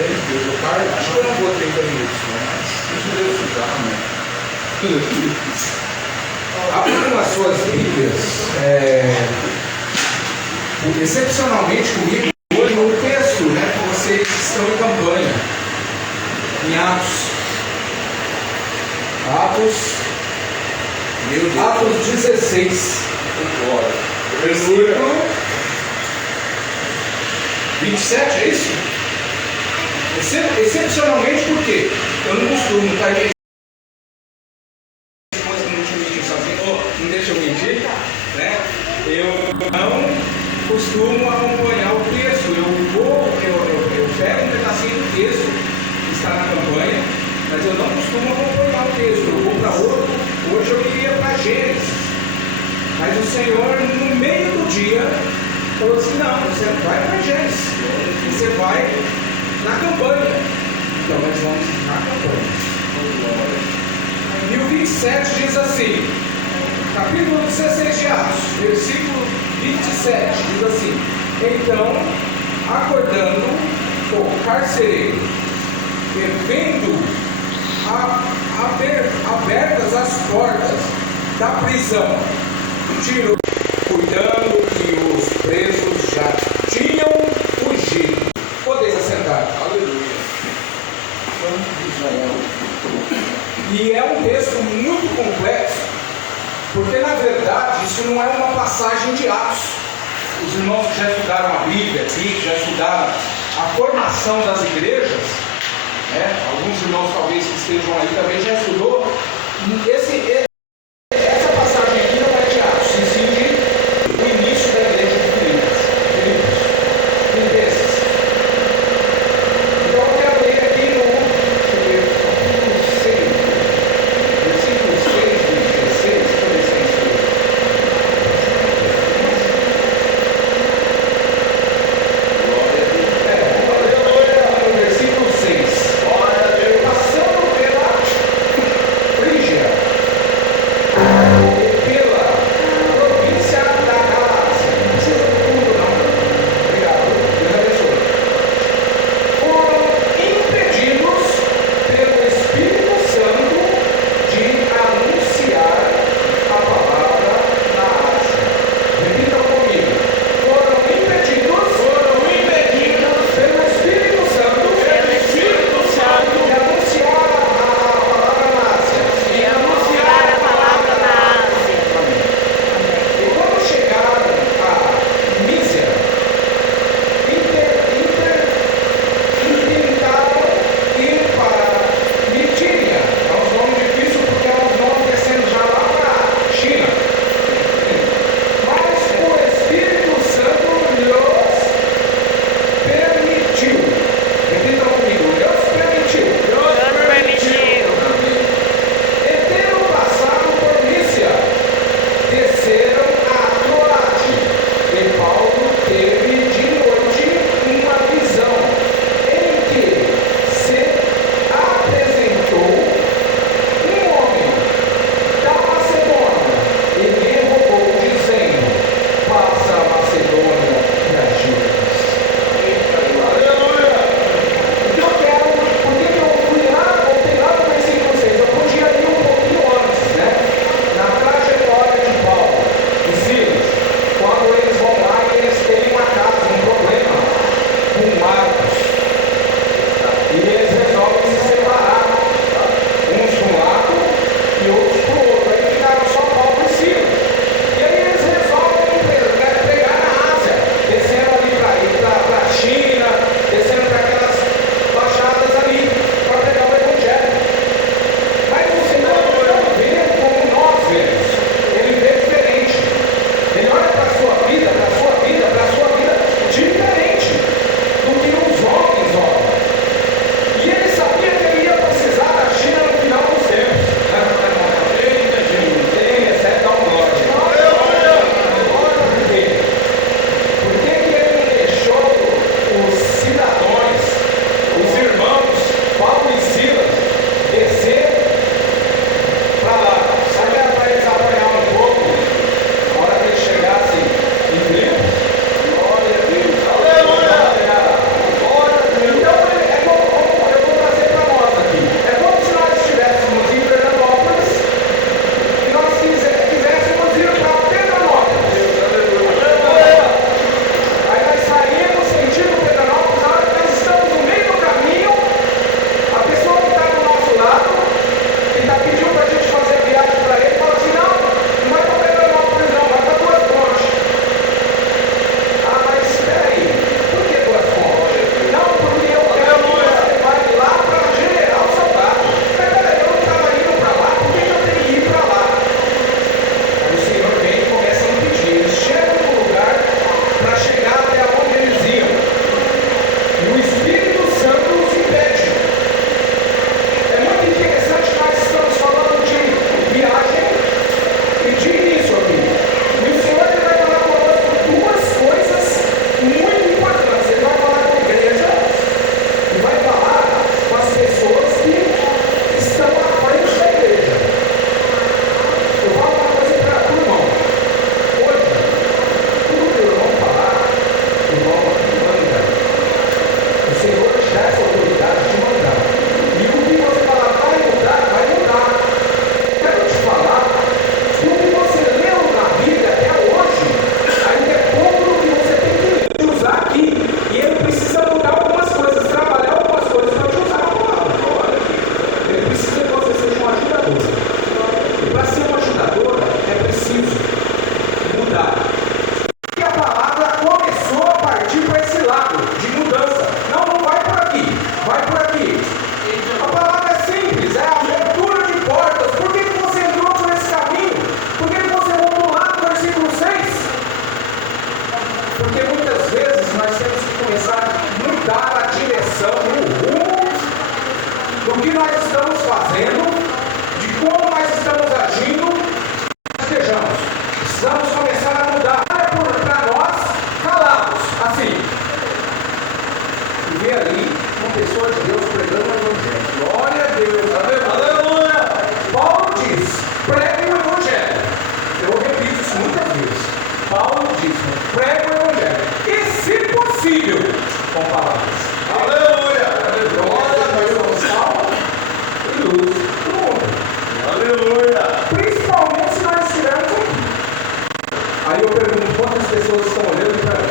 Acho que eu não vou 30 minutos, mas deixa Deus usar, né? Abram as suas Bíblias, excepcionalmente comigo, hoje no texto, né, que vocês estão em campanha, em Atos 16, versículo 27, é isso? Excepcionalmente porque eu não costumo estar em não deixa eu mentir, né? Eu não costumo acompanhar o texto. Eu pego um pedacinho do texto que está na campanha, mas eu não costumo acompanhar o texto. Eu vou para outro. Hoje eu iria para Gênesis, mas o Senhor, no meio do dia, falou assim: não, você não vai para Gênesis, você vai na campanha. Então nós vamos na campanha. E o 27 diz assim, capítulo 16 de Atos, versículo 27, diz assim: então, acordando o carcereiro, e vendo abertas as portas da prisão, tirou, cuidando que os presos já tinham fugido. Podeis assentar. Aleluia. E é um texto muito complexo, porque na verdade isso não é uma passagem de Atos. Os irmãos que já estudaram a Bíblia aqui, que já estudaram a formação das igrejas, né? Alguns irmãos talvez que estejam aí também já estudou. Essa passagem aqui não é de Atos, sim de o início da igreja de Filipos. Então eu quero ler aqui no capítulo 6, versículo 6 e 16, deixa eu ver se é isso aí. No versículo 6. Passando pela Frígia e pela província da Galácia. Não precisa de tudo, não. Obrigado. Deus abençoe. Foram impedidos pelo Espírito Santo de anunciar a palavra na Ásia. Repitam comigo. Foram impedidos pelo Espírito Santo de anunciar a palavra na Ásia. E quando chegaram a Mísia, intentaram ir para Mitínia. É um nome difícil porque é um nome descendo já lá para a China. Mas o Espírito Santo lhes permitiu. Repitam comigo. Lhes permitiu. E tendo passado por Mísia, desceram a Troade. E Paulo teve de noite uma visão, em que se apresentou um homem da Macedônia e lhe rogou, dizendo: passa a Macedônia e ajuda-nos. Então eu quero, por que eu fui lá, voltei lá no versículo 6? Eu podia ir um pouquinho antes, né? Na trajetória de Paulo e Silas, quando eles vão lá e eles têm uma casa Porque muitas vezes nós temos que começar a mudar a direção, o rumo do que nós estamos fazendo, de como nós estamos agindo, estejamos. Precisamos começar a mudar para nós calados, assim. E ver ali uma pessoa de Deus pregando o Evangelho. Glória a Deus, aleluia! Paulo diz, pregue o Evangelho. Eu repito isso muitas vezes. Paulo diz, pregue o Evangelho. E se possível, com palavras. Aleluia! Glória a Deus, somos sal e luz do mundo. Aleluia! Principalmente se nós estivermos aqui. Aí eu pergunto, quantas pessoas estão olhando para mim?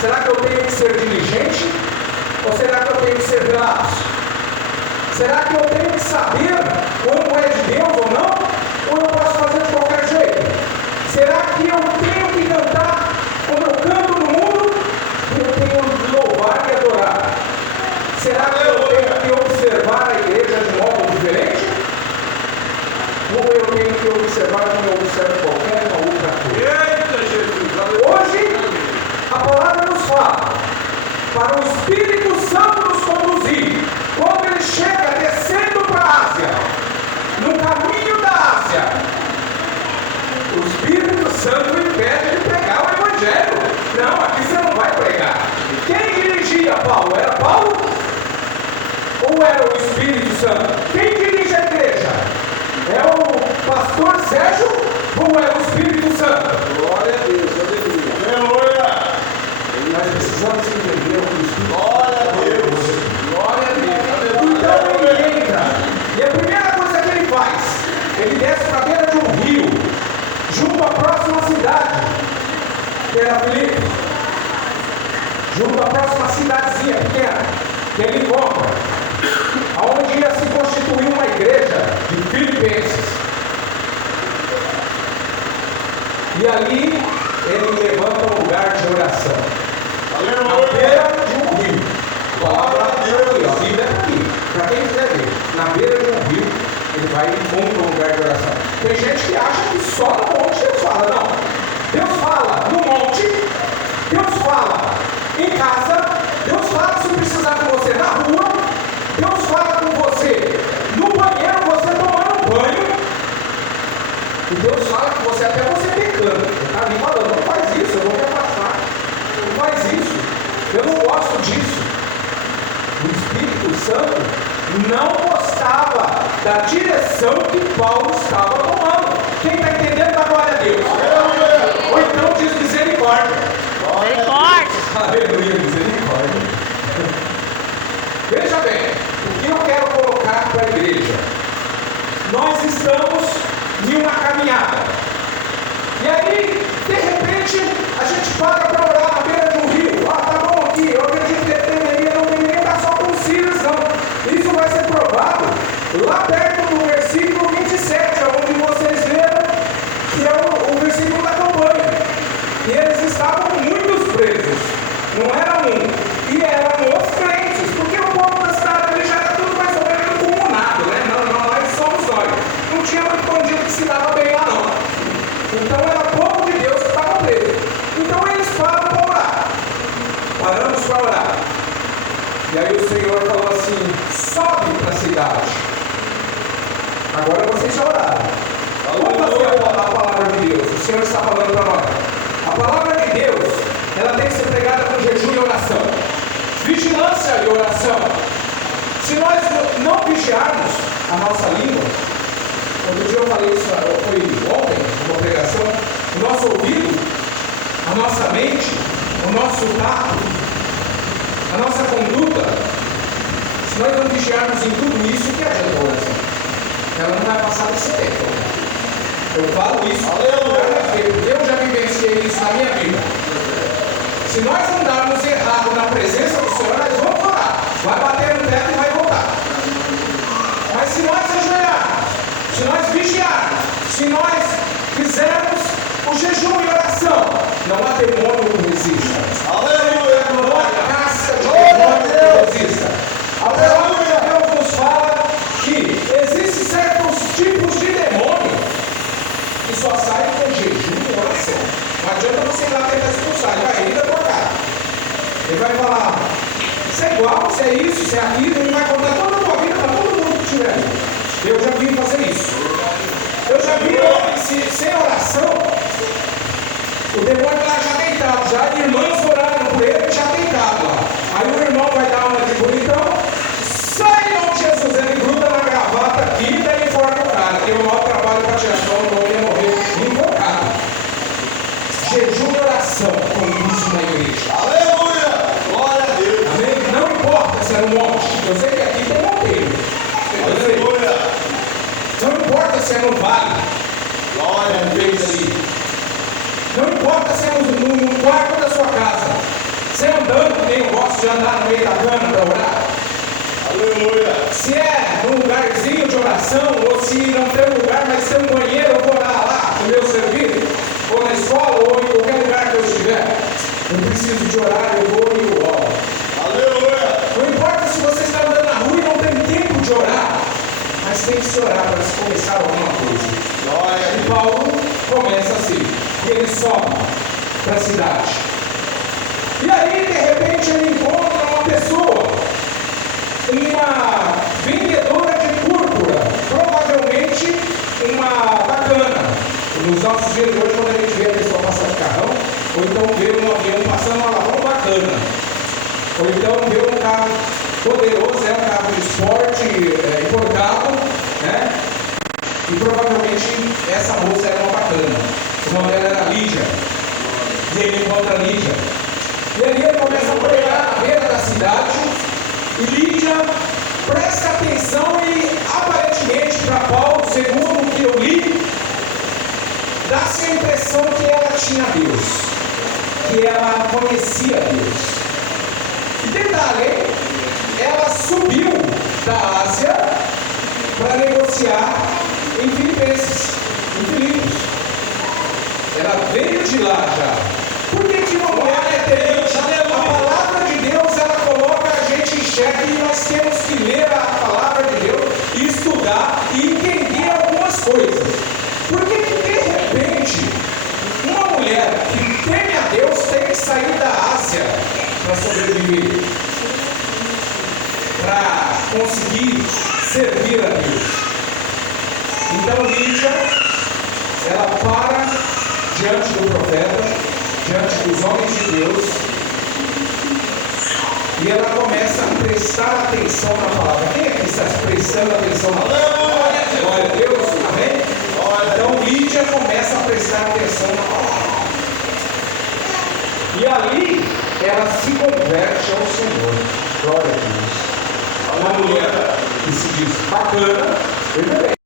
Será que eu tenho que ser diligente? Ou será que eu tenho que ser veloz? Será que eu tenho que saber quando é de Deus ou não? Ou eu posso fazer de qualquer jeito? Será que eu tenho que cantar como eu canto no mundo? Ou eu tenho que louvar e adorar? Será que eu tenho que observar a igreja de modo diferente? Ou eu tenho que observar como eu observo qualquer outra coisa? Eita, Jesus! Hoje, a palavra nos fala para o Espírito Santo nos conduzir. Quando ele chega descendo para a Ásia, no caminho da Ásia, o Espírito Santo impede de pregar o Evangelho. Não, aqui você não vai pregar. Quem dirigia Paulo? Era Paulo? Ou era o Espírito Santo? Quem dirige a igreja? É o pastor Sérgio ou é o Espírito Santo? Glória a Deus, aleluia. Nós precisamos entender o que o Espírito. Glória a Deus. Glória a Deus. Então ele entra. E a primeira coisa que ele faz, ele desce para a beira de um rio, junto à próxima cidade, que era Filipe. Junto à próxima cidadezinha pequena, que ele encontra, aonde ia se constituir uma igreja de Filipenses. E ali ele levanta um lugar de oração. Na beira de um rio. A palavra de Deus aqui, a Bíblia é aqui. Para quem quiser ver, na beira de um rio, ele vai e encontra um lugar de oração. Tem gente que acha que só no monte Deus fala. Não. Deus fala no monte, Deus fala em casa, Deus fala se precisar com você na rua, Deus fala com você no banheiro, você tomando um banho, e Deus fala com você até você pecando. Ele está ali falando, não faz isso, eu vou me afastar. Não faz isso, eu não gosto disso. O Espírito Santo não gostava da direção que Paulo estava tomando. Quem está entendendo, dá glória a Deus. Ou então diz misericórdia. Misericórdia. Aleluia, misericórdia. Veja bem, o que eu quero colocar para a igreja? Nós estamos em uma caminhada. E aí, de repente, a gente para orar na beira de um rio. Ah, tá bom aqui, eu acredito que não deveria estar só com Sírios, não. Isso vai ser provado lá perto do versículo 27, onde vocês leram, que é o versículo da campanha. E eles estavam muitos presos, não era um, e eram os crentes, porque o povo da cidade ele já era tudo mais ou menos comunado, né? Não, nós somos nós. Não tinha muito bandido que se dava bem lá, não. Então era o povo de Deus que estava preso. Então eles param para orar. Paramos para orar. E aí o Senhor falou assim: sobe para a cidade. Agora vocês já oraram. Vamos fazer a palavra de Deus. O Senhor está falando para nós. A palavra de Deus, ela tem que ser pregada com jejum e oração. Vigilância e oração. Se nós não vigiarmos a nossa língua, outro dia eu falei isso, foi ontem, numa pregação, o nosso ouvido, a nossa mente, o nosso tato, a nossa conduta, se nós não vigiarmos em tudo isso, o que adianta a oração? Ela não vai passar desse tempo. Eu falo isso, porque eu já vivenciei isso na minha vida. Se nós andarmos errado na presença do Senhor, nós vamos orar. Vai bater no teto e vai voltar. Mas se nós ajoelharmos, se nós vigiarmos, se nós fizermos o jejum e oração, não há demônio que resista. Aleluia! Não há caça de demônio que resista. A palavra de Deus nos fala que existem certos tipos de demônio que só saem com jejum e oração. Não adianta você ir lá tentar expulsar. Ele vai Ele vai falar, você é igual, você é isso, você é aquilo, ele vai contar toda a tua vida para todo mundo que estiver ali. Eu já vi fazer isso. Eu já vi homens sem oração, o demônio lá já deitado, já irmãos orando por ele, já deitado lá. Aí o irmão vai dar uma de bonitão, sai em nome de Jesus, ele gruda na gravata aqui e daí enforca o cara. Tem um mau trabalho para tirar, senão o homem ia morrer invocado. Jejum e oração conduz uma igreja. Aleluia! Glória a Deus! Amém? Não importa se é no monte, eu sei que aqui tem monteiro. Aleluia! Não importa se é no vale, Glória a Deus! ali. Não importa se é no quarto da sua casa. Você andando, que nem eu gosto de andar no meio da cama para orar. Aleluia! Se é num lugarzinho de oração, ou se não tem lugar, mas tem um banheiro, eu vou orar lá no meu serviço, ou na escola, ou em qualquer lugar que eu estiver. Eu preciso de orar, eu vou e eu oro. Aleluia! Não importa se você está andando na rua e não tem tempo de orar, mas tem que se orar para se começar alguma coisa. Glória a E Deus! Paulo começa assim, e ele sobe para a cidade. E aí, de repente, ele encontra uma pessoa, uma vendedora de púrpura, provavelmente uma bacana. Nos nossos dias de hoje, quando a gente vê a pessoa passar de carrão, ou então vê um avião passando uma lavão bacana, ou então vê um carro poderoso, um carro de esporte importado, né? E provavelmente essa moça era uma bacana. O nome dela era Lídia. E ele encontra Lídia. E ali ele começa a pregar na beira da cidade. E Lídia presta atenção e aparentemente para Paulo, segundo o que eu li, dá-se a impressão que ela tinha Deus, que ela conhecia Deus. E detalhe, ela subiu da Ásia para negociar em Filipos. Ela veio de lá já. Por que uma mulher é temente? A palavra de Deus, ela coloca a gente em xeque e nós temos que ler a palavra de Deus e estudar e entender algumas coisas. Por que de repente uma mulher que teme a Deus tem que sair da Ásia para sobreviver? Para conseguir servir a Deus. Então Lídia, ela para diante do profeta, diante dos homens de Deus, e ela começa a prestar atenção na palavra. Quem é que está prestando atenção na palavra? Glória a Deus, amém? Então Lídia começa a prestar atenção na palavra. E ali ela se converte ao Senhor. Glória a Deus. Uma mulher que se diz bacana, veja bem.